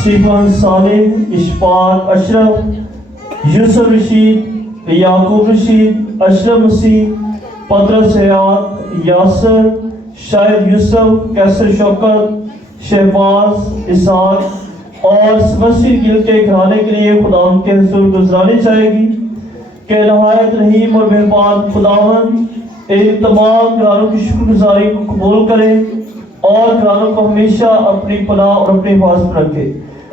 Stephen Salih, Ishfaq Ashraf, Yusuf Rashid, याकूब रशीद, अशरफ मसीह, पतरस हयात, यासर, शाहिद यूसुफ, कैसर शौकत, शहबाज, इसहाक और सबस्टिन गिल के घराने के लिए खुदा के हुजूर गुजरानी चाहेगी कि नहायत रहीम और मेहरबान खुदावन इन तमाम घरानों की शुक्रगुजारी को कबूल करे और घरानों को हमेशा अपनी पनाह और अपनी हिफाजत में रखे।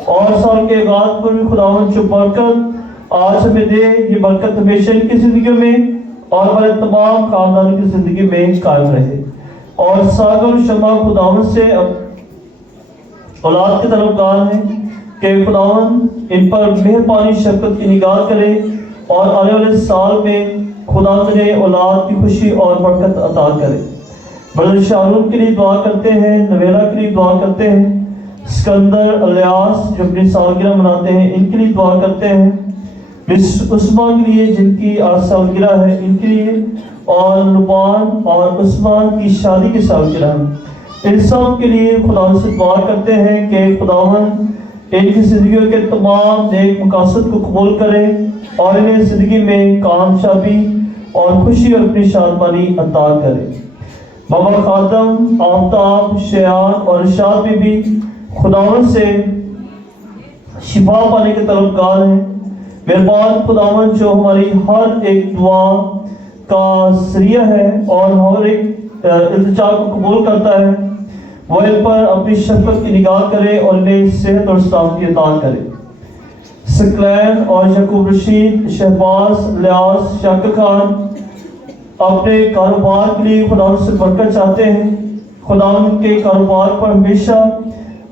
और साल के आगाज पर भी खुदावन जो बरकत आज हमें दे, ये बरकत हमेशा इनकी जिंदगी में और हमारे तमाम खानदान की जिंदगी में कायम रहे। और सागर शमा खुदावन से औलाद के तरफदार हैं कि खुदावन इन पर मेहरबानी शफकत की निगाह करे और आने वाले साल में खुदा ने औलाद की खुशी और बरकत अता करे। ब्रदर शारून के लिए दुआ करते हैं, नवेला के लिए दुआ करते हैं, सिकंदर अलियास जो अपनी सालगिरह मनाते हैं इनके लिए दुआ करते हैं, मिस उस्मा के लिए जिनकी आज सालगिरह है इनके लिए, और लुबान और उस्मान की शादी की सालगिरह है। इन सब के लिए खुदा से दुआ करते हैं कि खुदावन इनकी जिंदगी के तमाम नेक मकासद को कबूल करे और इन्हें जिंदगी में कामयाबी और खुशी और अपनी शादमानी अता करे। बाबा खादम, आफ्ताब, शयान और इरशाद बीबी खुदावन से शिफा पाने के तलबगार हैं। मेहरबान खुदावन जो हमारी हर एक दुआ का जरिया है और हर एक इल्तिजा को कबूल करता है, वो इन पर अपनी शफकत की निगाह करे और इन्हें सेहत और सलामती अता करे। सकलैन और यकूब रशीद, शहबाज, लियास, शाकिर खान अपने कारोबार के लिए खुदा से बरकत चाहते हैं। खुदा उनके कारोबार पर हमेशा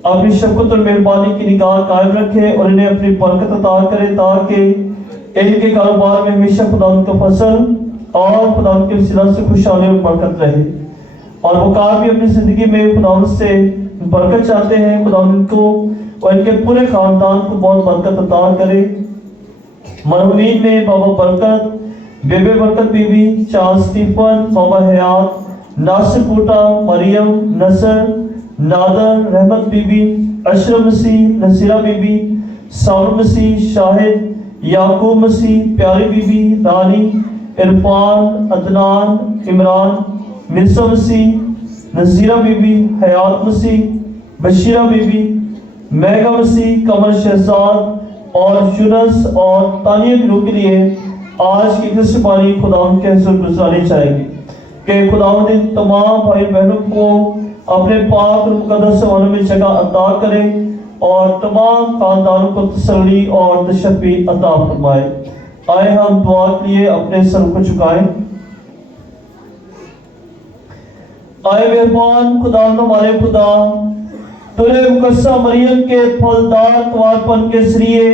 अपनी शफकत और मेहरबानी की निगाह कायम रखे और इन्हें अपनी बरकत अता करे ताकि इनके कारोबार में हमेशा खुदा उनका फसल और खुदा उनके वसीला से खुशहाली और बरकत रहे। और वो कार भी अपनी जिंदगी में खुदा से बरकत चाहते हैं। खुदा उनको और इनके पूरे खानदान को बहुत बरकत अता करे। मरहूमीन में बाबा बरकत, बेबे बरकत बीबी, चार्ल्स स्टीफन, बाबा हयात, नासिर बूटा, मरियम, नसर, नादर, रहमत बीबी, अशरफ मसीह, नसीरा बीबी, साउर मसीह, शाहिद, याकूब मसीह, प्यारी बीबी, रानी, इरफान, अदनान, इमरान, मिर्जा मसीह, नजीरा बीबी, हयात मसीह, बशीरा बीबी, मेगा मसीह, कमर शहजाद और यूनस और तानिया के रूह के लिए आज की किस्मानी खुदा के हुजूर गुजारनी चाहेंगे कि खुदा इन तमाम भाई बहनों को अपने पाक और मुकद्दस हवालों में जगह अता करे और तमाम खानदानों को तसल्ली और तशफ़ी अता फरमाए। आए हम दुआ के लिए अपने सर को झुकाएं। आए मेहरबान खुदा, हमारे खुदा, तूने मुकद्दसा मरियम के फलदार कुंवारपन के जरिए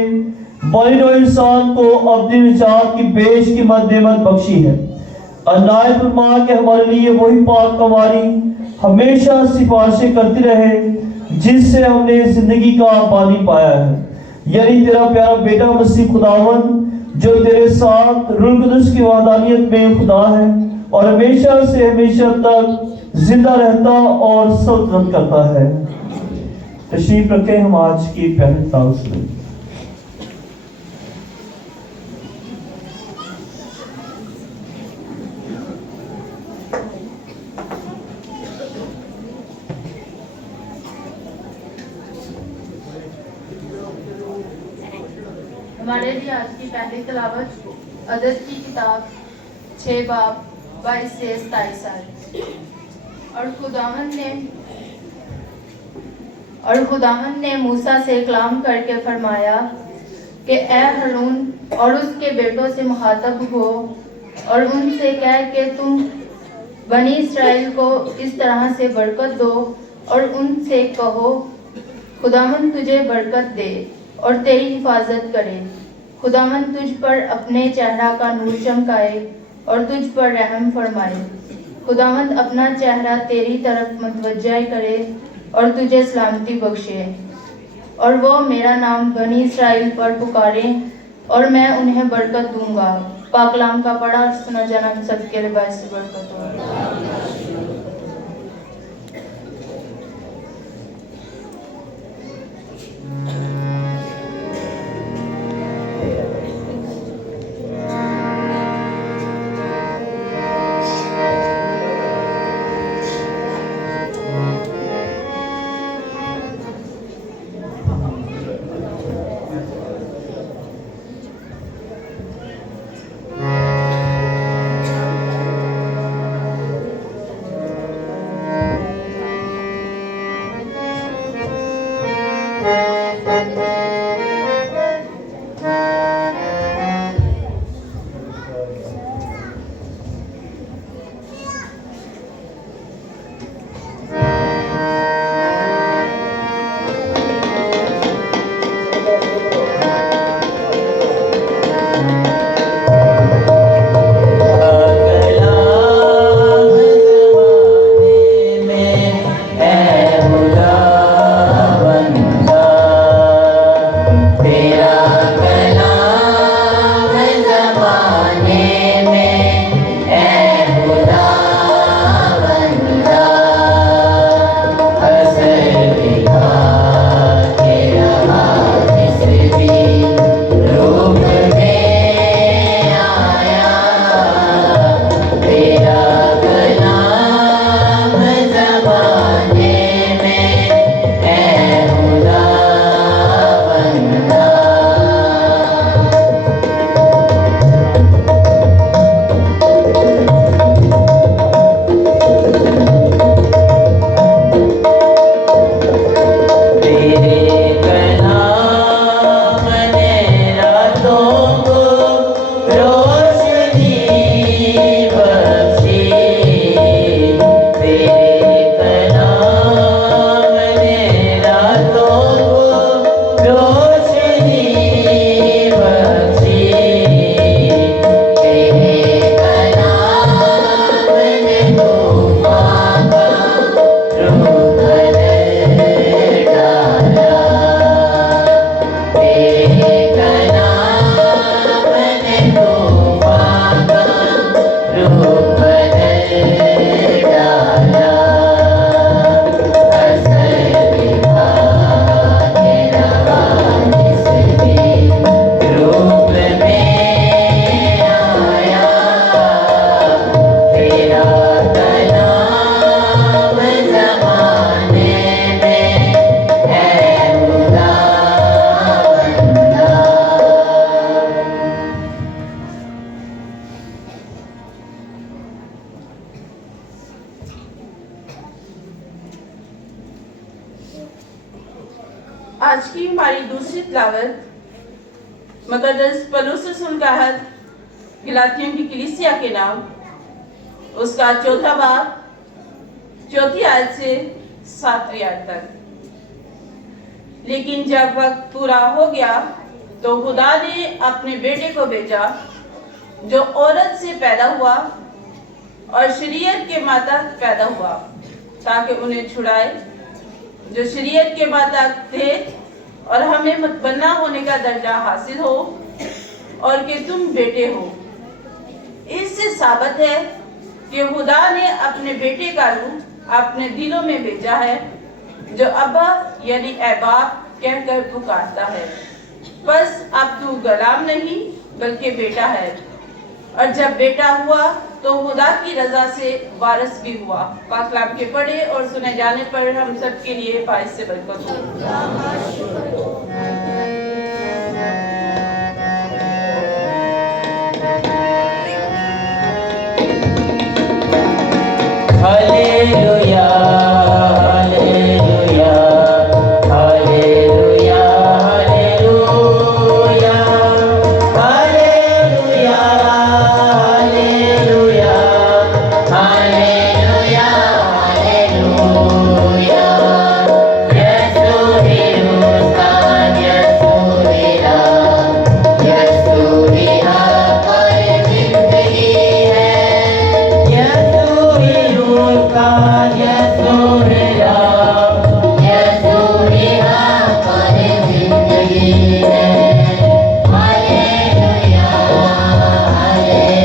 बनी और इंसान को अपनी निजात की बेशकीमत नेमत बख्शी है। अनायत फरमा के हमारे लिए वही पाक कवारी हमेशा सिफारिशें करती रहे जिससे हमने जिंदगी का पानी पाया है, यानी तेरा प्यारा बेटा मसीह खुदावन जो तेरे साथ रूह कुदस की वहदानियत में खुदा है और हमेशा से हमेशा तक जिंदा रहता और सल्तनत करता है। तशरीफ रखें, हम आज की पहली ताल सुनें। हमारे लिए आज की पहली तलावत अदद की किताब 6 बाब 22 से 27 आयत। और खुदावंद ने मूसा से कलाम करके फरमाया कि ए हारून और उसके बेटों से मुखातब हो और उनसे कह कि तुम बनी इस्राएल को इस तरह से बरकत दो और उनसे कहो खुदावंद तुझे बरकत दे और तेरी हिफाजत करे। खुदावंद तुझ पर अपने चेहरा का नूर चमकाए और तुझ पर रहम फरमाए। खुदावंद अपना चेहरा तेरी तरफ मुतवज्जा करे और तुझे सलामती बख्शे और वो मेरा नाम बनी इस्राएल पर पुकारे और मैं उन्हें बरकत दूंगा। पाकलाम का पढ़ा और सुना जाना सबके लिए बायस बरकत हो। तिलावत मुकद्दस पौलुस रसूल का खत गलातियों की कलीसिया के नाम, उसका 4 बाब 4 आयत से 7 आयत तक। लेकिन जब वक्त पूरा हो गया तो खुदा ने अपने बेटे को भेजा जो औरत से पैदा हुआ और शरीयत के मातहत पैदा हुआ, ताकि उन्हें छुड़ाए जो शरीयत के मातहत थे और हमें मतबन्ना होने का दर्जा हासिल हो, और कि तुम बेटे हो। इससे साबित है कि खुदा ने अपने बेटे का रूह अपने दिलों में भेजा है, जो अब्बा यानी ऐ बाप कहकर पुकारता है। बस अब तू गुलाम नहीं बल्कि बेटा है, और जब बेटा हुआ तो खुदा की रजा से वारिस भी हुआ। पाक कलाम के पढ़े और सुने जाने पर हम सब के लिए बाइस से बरकत हो। Hallelujah hallelujah hallelujah hallelujah hallelujah hallelujah hallelujah hallelujah Yeshu ही उस्ताद यीशु ही राह यीशु ही हक और जिंदगी है यीशु ही उस्ताद यीशु ही राह यीशु ही हक और जिंदगी है hallelujah hallelujah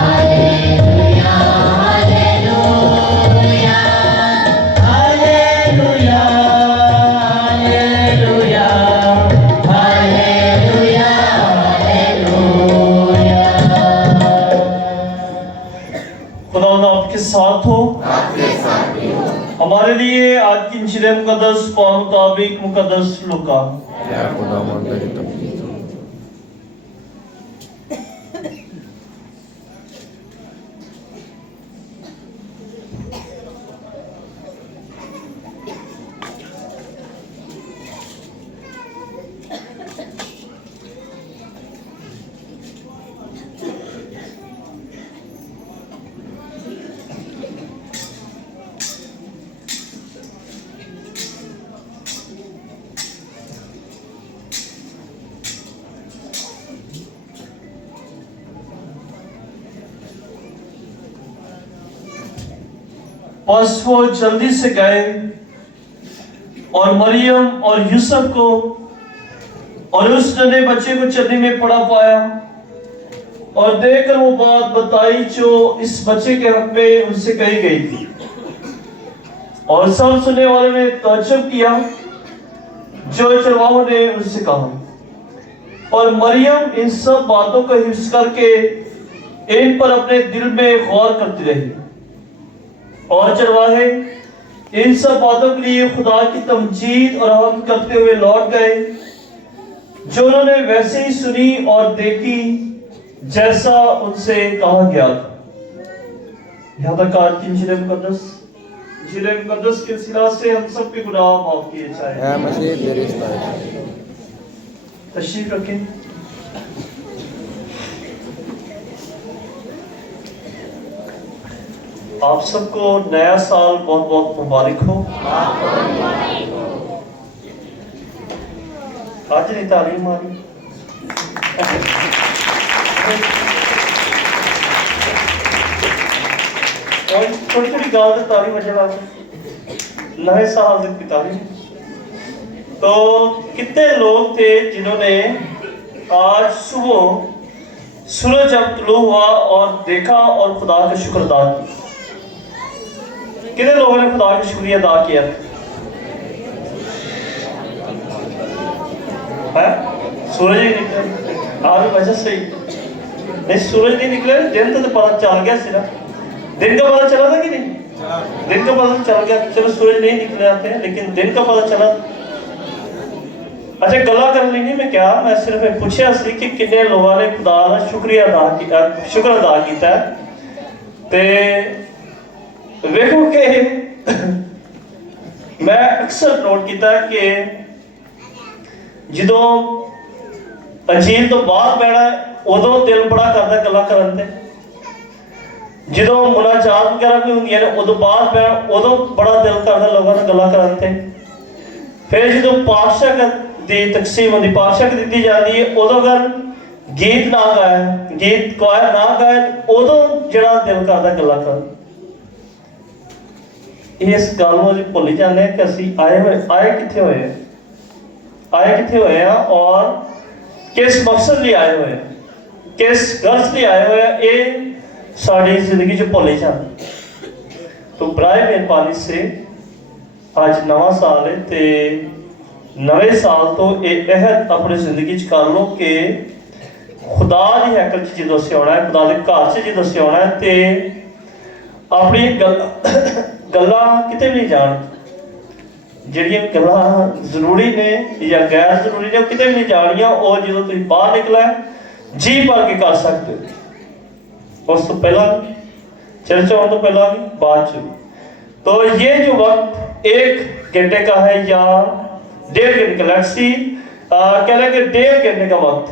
hallelujah hallelujah hallelujah hallelujah hallelujah hallelujah. खुदावंद आपके साथ हो। हमारे लिए आज की इंजील मुकद्दस पाक मुताबिक मुकद्दस लूका। बस वो जल्दी से गए और मरियम और यूसुफ को और उस नन्हे बच्चे को चलने में पड़ा पाया और देखकर वो बात बताई जो इस बच्चे के हक में उनसे कही गई थी। और सब सुनने वालों ने ताज्जुब किया जो चरवाहों ने उनसे कहा। और मरियम इन सब बातों का हिफ्ज करके इन पर अपने दिल में गौर करती रही। और चरवाहे इन सब बातों के लिए खुदा की तमजीद और हमद करते हुए लौट गए, जो उन्होंने वैसे ही सुनी और देखी जैसा उनसे कहा गया था। यहाँ तक आज की इंजील मुकद्दस के सिला से हम सब के गुनाह माफ किए जाए। तशरीफ रखें। आप सबको नया साल बहुत बहुत मुबारक हो। आज नहीं तालीम आ रही। और थोड़ी थोड़ी गाँव से तालीम वजह नए साल की तालीम। तो कितने लोग थे जिन्होंने आज सुबह सूरज जब तुलू हुआ और देखा और खुदा का शुक्र अदा किया? कितने लोगों ने खुदा का शुक्रिया अदा किया? सूरज ही निकले आज वजह से ही नहीं, सूरज नहीं निकले दिन तो पता चल गया सिरा। दिन का पता चला था कि नहीं? दिन का पता चल गया। चलो सूरज नहीं निकले आते हैं लेकिन दिन का पता चला। अच्छा गला कर ली नहीं मैं क्या, मैं सिर्फ पूछा सी कि कितने लोगों ने खुदा का शुक्रिया अदा किया, शुक्र अदा किया। ते देखो कि मैं अक्सर नोट किया कि ਜਦੋਂ ਅਜੀਲ ਤੋਂ ਬਾਅਦ ਬਹਿਣਾ ਉਦੋਂ ਦਿਲ ਬੜਾ ਕਰਦਾ ਗੱਲਾਂ ਕਰਨ ਤੇ, ਜਦੋਂ ਮੁਨਾਜਾਤ ਵਗੈਰਾ ਵੀ ਹੁੰਦੀਆਂ ਨੇ ਉਦੋਂ ਬਾਅਦ ਬਹਿਣਾ ਉਦੋਂ ਬੜਾ ਦਿਲ ਕਰਦਾ ਲੋਕਾਂ ਨਾਲ ਗੱਲਾਂ ਕਰਨ ਤੇ। ਫਿਰ ਜਦੋਂ ਪਾਤਸ਼ਾਹ ਦੀ ਤਕਸੀਮ ਹੁੰਦੀ, ਪਾਤਸ਼ਾਹ ਦਿੱਤੀ ਜਾਂਦੀ ਹੈ, ਉਦੋਂ ਅਗਰ ਗੀਤ ਨਾ ਗਾਏ, ਗੀਤ ਕੁਆਇਰ ਨਾ ਗਾਏ, ਉਦੋਂ ਜਿਹੜਾ ਦਿਲ ਕਰਦਾ ਗੱਲਾਂ ਕਰਨ। ਇਸ ਗੱਲ ਨੂੰ ਅਸੀਂ ਭੁੱਲ ਜਾਂਦੇ ਹਾਂ ਕਿ ਅਸੀਂ ਆਏ ਕਿੱਥੇ ਹੋਏ ਆ ਔਰ ਕਿਸ ਮਕਸਦ ਲਈ ਆਏ ਹੋਏ, ਕਿਸ ਗਰਜ਼ ਲਈ ਆਏ ਹੋਏ, ਇਹ ਸਾਡੀ ਜ਼ਿੰਦਗੀ 'ਚ ਭੁੱਲ ਜਾਂਦੇ। तो बराए मेहरबानी से आज नवा साल है ते नवे साल तो एक अहद अपनी जिंदगी च कर लो कि खुदा दी हैकल च जो असीं आउणा है, खुदा दे घर च जो असीं आउणा है ते अपनी गल्लां किते भी नहीं जाण, ਜਿਹੜੀਆਂ ਗੱਲਾਂ ਜ਼ਰੂਰੀ ਨੇ ਜਾਂ ਗੈਰ ਜ਼ਰੂਰੀ ਨੇ ਉਹ ਕਿਤੇ ਵੀ ਨਹੀਂ ਜਾਣੀਆਂ। ਉਹ ਜਦੋਂ ਤੁਸੀਂ ਬਾਹਰ ਨਿਕਲੇ ਜੀ ਭਰ ਕੇ ਕਰ ਸਕਦੇ ਹੋ, ਉਸ ਤੋਂ ਪਹਿਲਾਂ चर्चा होने तो पहला भी बाद में। तो ये जो वक्त 1 घंटे का है या 1.5 घंटे का, लक्ष्य कह रहे कि 1.5 घंटे का वक्त,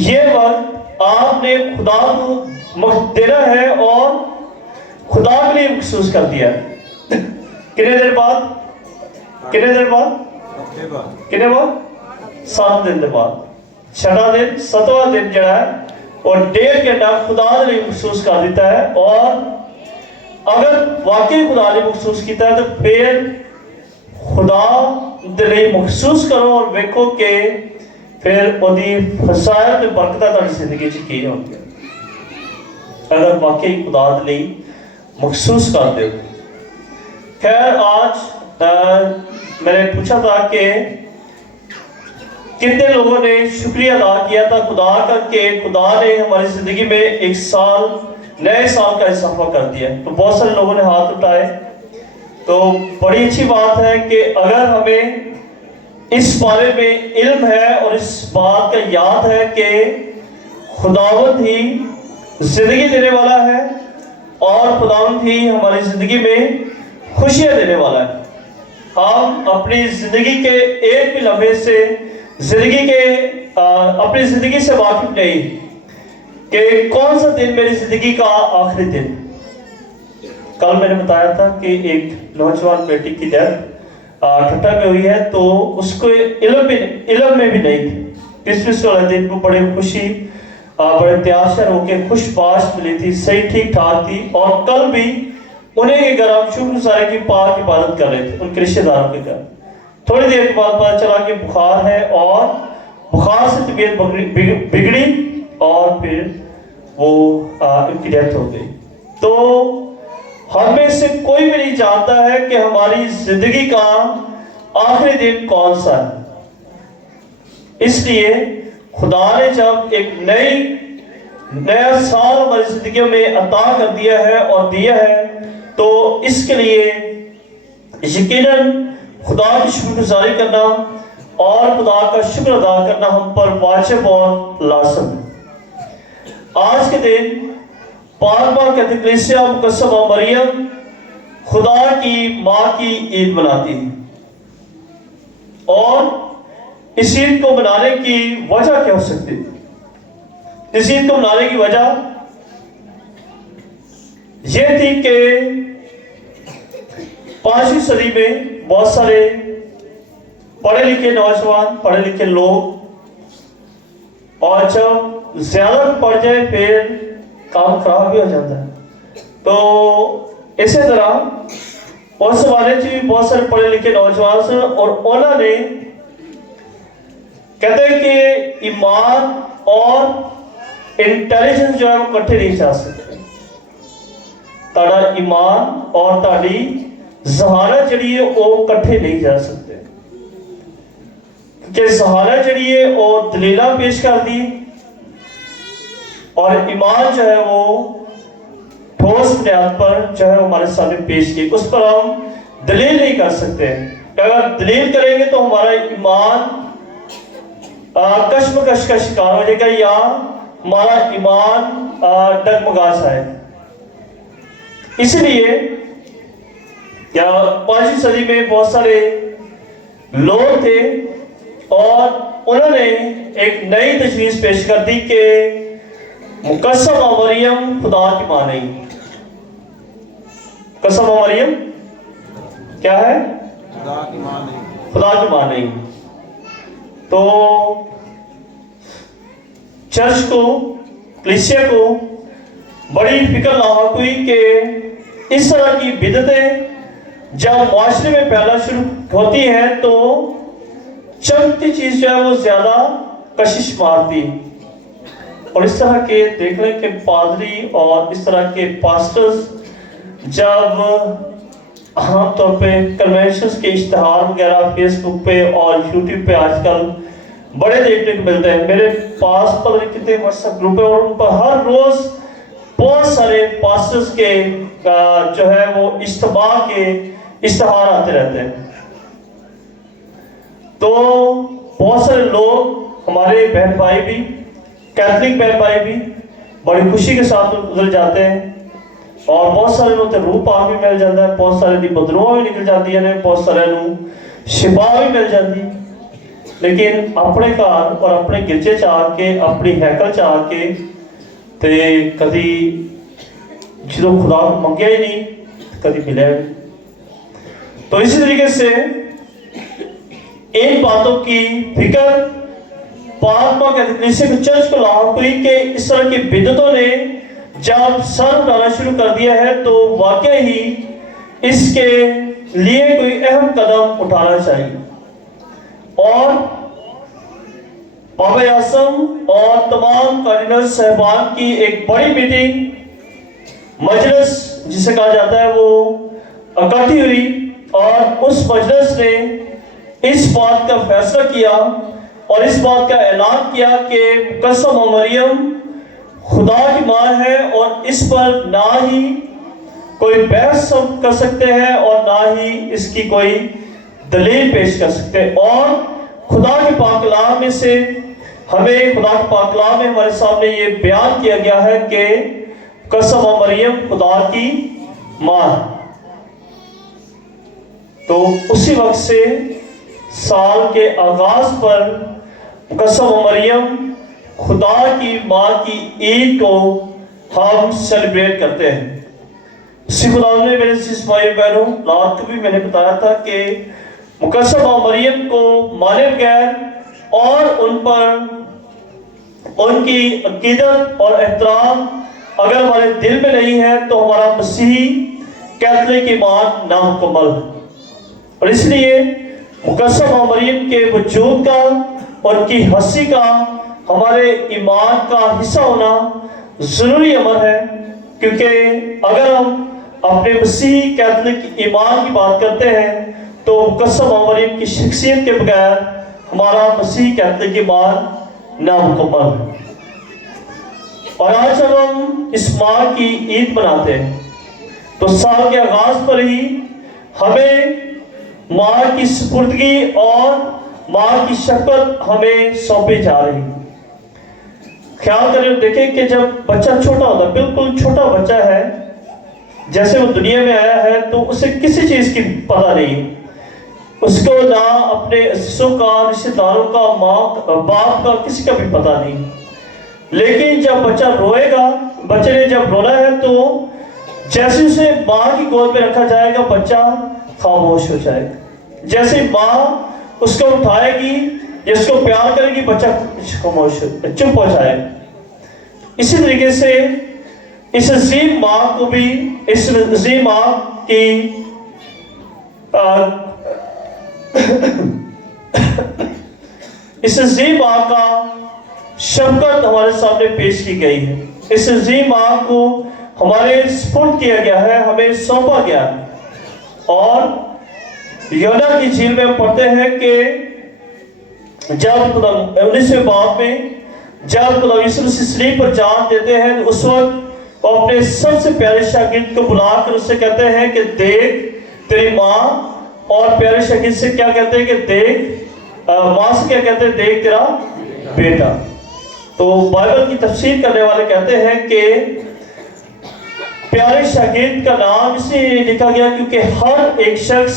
ये वक्त आपने खुदा को देना है और खुदा के लिए महसूस कर दिया है। कितने देर बाद 7 दिन के बाद, 6वां दिन 7वां दिन जड़ा है और 1.5 घंटा खुदा ने महसूस कर देता है। और अगर वाकई खुदा ने महसूस किया है तो फिर खुदा दे लिए महसूस करो और देखो कि फिर ओदी फसायल ते बरकतां तुहाडी जिंदगी च की होंदी है अगर वाकई खुदा दे लिए महसूस करते हो। खैर आज मैंने पूछा था कि कितने लोगों ने शुक्रिया अदा किया था खुदा करके खुदा ने हमारी जिंदगी में एक साल, नए साल का इजाफा कर दिया। तो बहुत सारे लोगों ने हाथ उठाए, तो बड़ी अच्छी बात है कि अगर हमें इस बारे में इल्म है और इस बात का याद है कि खुदावंद ही जिंदगी देने वाला है और खुदावंद ही हमारी जिंदगी में खुशियां देने वाला है। हम अपनी जिंदगी के एक भी लम्हे से जिंदगी के अपनी जिंदगी से वाकिफ नहीं कि कौन सा दिन मेरी जिंदगी का आखिरी दिन। कल मैंने बताया था कि एक नौजवान बेटी की डेथ ठट्टा में हुई है, तो उसको इल्म में भी नहीं थी। क्रिसमस वाले दिन को बड़े खुशी बड़े त्याशर होकर खुशबाश मिली थी, सही ठीक ठाक थी। और कल भी उन्हें के घर हम शुक्रगुजारी की पाक इबादत कर रहे थे उनके रिश्तेदारों के घर। थोड़ी देर के बाद पता चला कि बुखार है और बुखार से तबीयत बिगड़ी और फिर वो इनकी डेथ हो गई। तो हम में से कोई भी नहीं जानता है कि हमारी जिंदगी का आखिरी दिन कौन सा है। इसलिए खुदा ने जब एक नया साल हमारी जिंदगी में अता कर दिया है और दिया है, तो इसके लिए यकीनन खुदा की शुक्रगुजारी करना और खुदा का शुक्र अदा करना हम पर वाजिब और लाज़िम है। आज के दिन पाकबा कहते कलीसिया मुकस्समा मरियम खुदा की माँ की ईद मनाती है। और इस ईद को मनाने की वजह क्या हो सकती है? इस ईद को मनाने की वजह यह थी कि 5वीं सदी में बहुत सारे पढ़े लिखे नौजवान, पढ़े लिखे लोग, और जब ज्यादा पढ़ जाए फिर काम खराब भी हो जाता है। तो इसी तरह उस जमाने में भी बहुत सारे पढ़े लिखे नौजवान थे और उन्होंने कहते हैं कि ईमान और इंटेलिजेंस जो है वो इकट्ठे नहीं जा सकते। ताड़ा ईमान और ताड़ी जहानत जड़ी है वो इकट्ठे नहीं जा सकते, क्योंकि जहानत जड़ी है वो दलीला पेश कर दी और ईमान जो है वो ठोस बुनियाद पर जो है हमारे सामने पेश की, उस पर हम दलील नहीं कर सकते। अगर दलील करेंगे तो हमारा ईमान कश्मकश का शिकार हो जाएगा या हमारा ईमान डगमगा जाएगा। इसलिए या 5वीं सदी में बहुत सारे लोग थे और उन्होंने एक नई तजवीज़ पेश कर दी कि मुकस्सम मरियम खुदा की मां नहीं। कसम मरियम क्या है? खुदा की मां नहीं। तो चर्च को, कलीसिया को बड़ी फिक्र लाहक हुई कि इस तरह की बिदअतें जब माशरे में फैलना शुरू होती है तो चमकती चीज जो है वो ज्यादा कशिश मारती। और इस तरह के देख लें कि पादरी और इस तरह के पास्टर्स जब आमतौर पे कन्वेंशंस के इश्तिहार वगैरह फेसबुक पे और यूट्यूब पे आजकल बड़े देखने को मिलते हैं। मेरे पास पता नहीं कितने व्हाट्सएप ग्रुप है और उन पर हर रोज बहुत सारे पास्टर्स के जो है वो इज्तिमा के इश्तिहार आते रहते हैं। तो बहुत सारे लोग, हमारे बहन भाई भी, कैथलिक बहन भाई भी बड़ी खुशी के साथ उधर जाते हैं और बहुत सारे लोग रूह पाक भी मिल जाता है, बहुत सारे दी बदरुआ भी निकल जाती है, बहुत सारे नूं शिफा भी मिल जाती। लेकिन अपने घर और अपने गिरजे च आके, अपनी हैकल च आके ते कदी जो खुदा को मंगया ही नहीं, कदी मिला नहीं। तो इसी तरीके से इन बातों की फिक्र पाक कैथोलिक चर्च को लाहक हुई कि इस तरह की बिदअतों ने जब सर उठाना शुरू कर दिया है तो वाकई ही इसके लिए कोई अहम कदम उठाना चाहिए। और बाबा आज़म और तमाम कार्डिनल साहबान की एक बड़ी मीटिंग, मजलिस जिसे कहा जाता है, वो इकट्ठी हुई और उस मजलिस ने इस बात का फैसला किया और इस बात का ऐलान किया कि कसम मरियम खुदा की मां है और इस पर ना ही कोई बहस कर सकते हैं और ना ही इसकी कोई दलील पेश कर सकते हैं। और खुदा के पाक कलाम में से हमें, खुदा के पाक कलाम में हमारे सामने ये बयान किया गया है कि कसम मरियम खुदा की मां। तो उसी वक्त से साल के आगाज पर कसम मरियम खुदा की मां की ईद को हम सेलिब्रेट करते हैं। इसी खुदा ने मेरे भाई बहनों, रात को भी मैंने बताया था कि मुकस्सम मरियम को माने बगैर और उन पर उनकी अकीदत और एहतराम अगर हमारे दिल में नहीं है तो हमारा मसीही कैथोलिक ईमान नामुकम्मल। और इसलिए मुकस्सम मरियम के वजूद का, उनकी हस्ती का हमारे ईमान का हिस्सा होना जरूरी अमर है। क्योंकि अगर हम अपने मसीही कैथोलिक ईमान की बात करते हैं तो मुकस्सम मरियम की शख्सियत के बगैर हमारा मसीही कैथोलिक ईमान नामुकम्मल है। और आज जब हम इस माँ की ईद मनाते हैं तो साल के आगाज पर ही हमें माँ की सुपुर्दगी और माँ की शफकत हमें सौंपी जा रही। ख्याल करें, देखें कि जब बच्चा छोटा होता है, बिल्कुल छोटा बच्चा है, जैसे वो दुनिया में आया है तो उसे किसी चीज की पता नहीं, उसको ना अपने अजीजों का, रिश्तेदारों का, माँ बाप का, किसी का भी पता नहीं। लेकिन जब बच्चा रोएगा, बच्चे ने जब रोना है तो जैसे उसे माँ की गोद में रखा जाएगा बच्चा खामोश हो जाएगा। जैसे माँ उसको उठाएगी या उसको प्यार करेगी बच्चा खामोश चुप हो जाएगा। इसी तरीके से इस अजीम माँ को भी, इस अजीम माँ की इस अजीम माँ का शफकत हमारे सामने पेश की गई है। इस अजीम माँ को हमारे सुपुर्द किया गया है, हमें सौंपा गया है। और यूहन्ना की झील में पढ़ते हैं कि जब 19वें बाब में जब खुदा यीशु मसीह सलीब पर जान देते हैं तो उस वक्त वो अपने सबसे प्यारे शागिर्द को बुलाकर उससे कहते हैं कि देख तेरी माँ, और प्यारे शागिर्द से क्या कहते हैं कि देख माँ से क्या कहते हैं, देख तेरा बेटा। तो बाइबल की तफसीर करने वाले कहते हैं कि प्यारे शागिर्द का नाम इसलिए लिखा गया क्योंकि हर एक शख्स